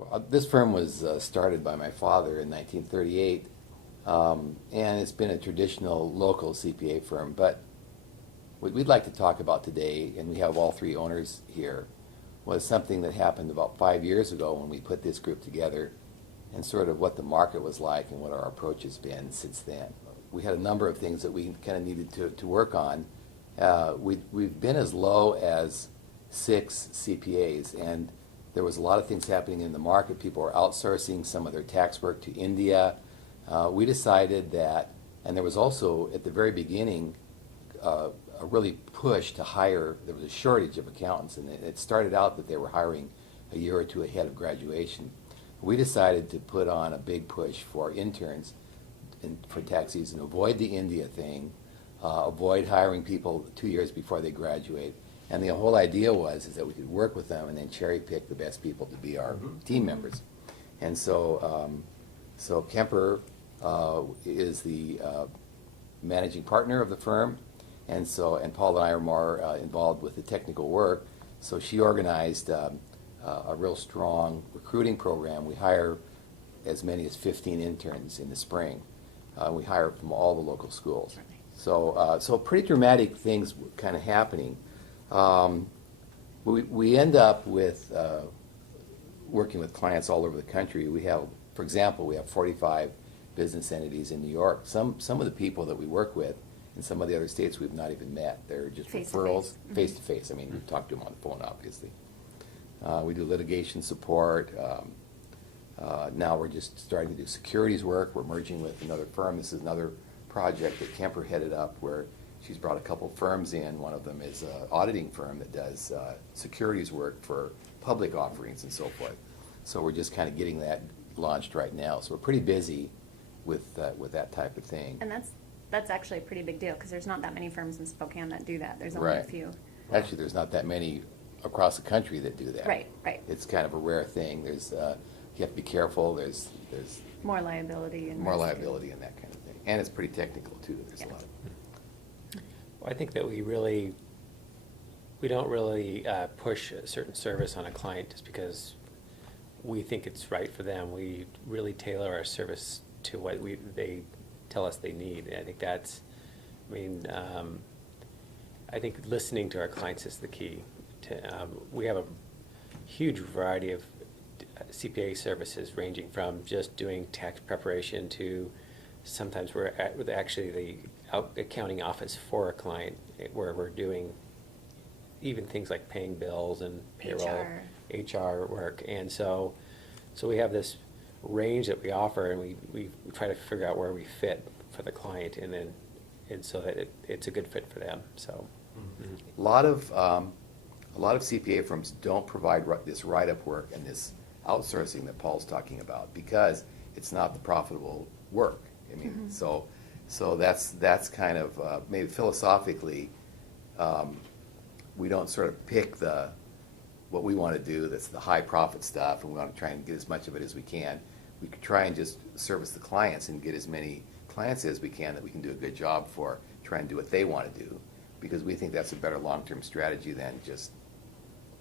Well, this firm was started by my father in 1938, and it's been a traditional local CPA firm. But what we'd like to talk about today, and we have all three owners here, was something that happened about 5 years ago when we put this group together, and sort of what the market was like and what our approach has been since then. We had a number of things that we kind of needed to work on. We've been as low as 6 CPAs, and there was a lot of things happening in the market. People were outsourcing some of their tax work to India. We decided that, and there was also at the very beginning a really push to hire. There was a shortage of accountants, and it started out that they were hiring a year or two ahead of graduation. We decided to put on a big push for interns for tax season, avoid the India thing, avoid hiring people 2 years before they graduate. And the whole idea is that we could work with them and then cherry pick the best people to be our team members. And so Kemper is the managing partner of the firm, and Paul and I are more involved with the technical work. So she organized a real strong recruiting program. We hire as many as 15 interns in the spring. We hire from all the local schools. So pretty dramatic things kind of happening. We end up with working with clients all over the country. We have, for example, we have 45 business entities in New York. Some of the people that we work with in some of the other states we've not even met. They're just referrals, face to face. I mean, we've talked to them on the phone, obviously. We do litigation support. Now we're just starting to do securities work. We're merging with another firm. This is another project that Kemper headed up where she's brought a couple firms in. One of them is an auditing firm that does securities work for public offerings and so forth. So we're just kind of getting that launched right now. So we're pretty busy with that type of thing. And that's actually a pretty big deal because there's not that many firms in Spokane that do that. There's only a few. Actually, there's not that many across the country that do that. Right. It's kind of a rare thing. There's you have to be careful. There's more liability and liability and that kind of thing. And it's pretty technical too. There's a lot of. Well, I think that we don't really push a certain service on a client just because we think it's right for them. We really tailor our service to what they tell us they need. And I think I think listening to our clients is the key. We have a huge variety of CPA services ranging from just doing tax preparation to sometimes we're actually the accounting office for a client where we're doing even things like paying bills and payroll, HR work. And so we have this range that we offer, and we try to figure out where we fit for the client and so that it's a good fit for them. So a lot of CPA firms don't provide this write-up work and this outsourcing that Paul's talking about because it's not the profitable work. I mean, so that's kind of maybe philosophically, we don't sort of pick what we want to do. That's the high profit stuff, and we want to try and get as much of it as we can. We could try and just service the clients and get as many clients as we can that we can do a good job for, try and do what they want to do, because we think that's a better long-term strategy than just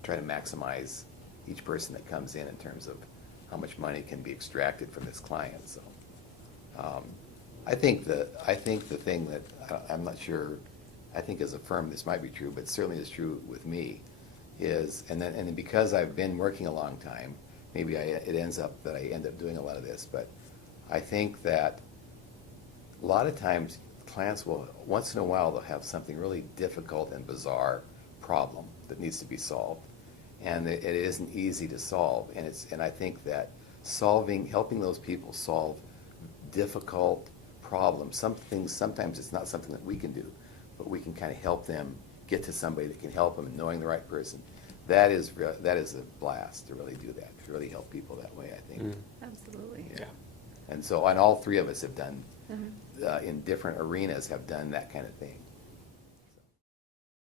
try to maximize each person that comes in terms of how much money can be extracted from this client. So I think the thing that I'm not sure, I think as a firm this might be true, but certainly is true with me, is and then because I've been working a long time, maybe it ends up that I end up doing a lot of this, but I think that a lot of times clients will, once in a while, they'll have something really difficult and bizarre problem that needs to be solved, and it isn't easy to solve, and I think that helping those people solve difficult problems, some things sometimes it's not something that we can do, but we can kind of help them get to somebody that can help them, and knowing the right person, that is a blast to really do that, to really help people that way, I think. Absolutely. Yeah. And so, and all three of us have done, in different arenas, have done that kind of thing.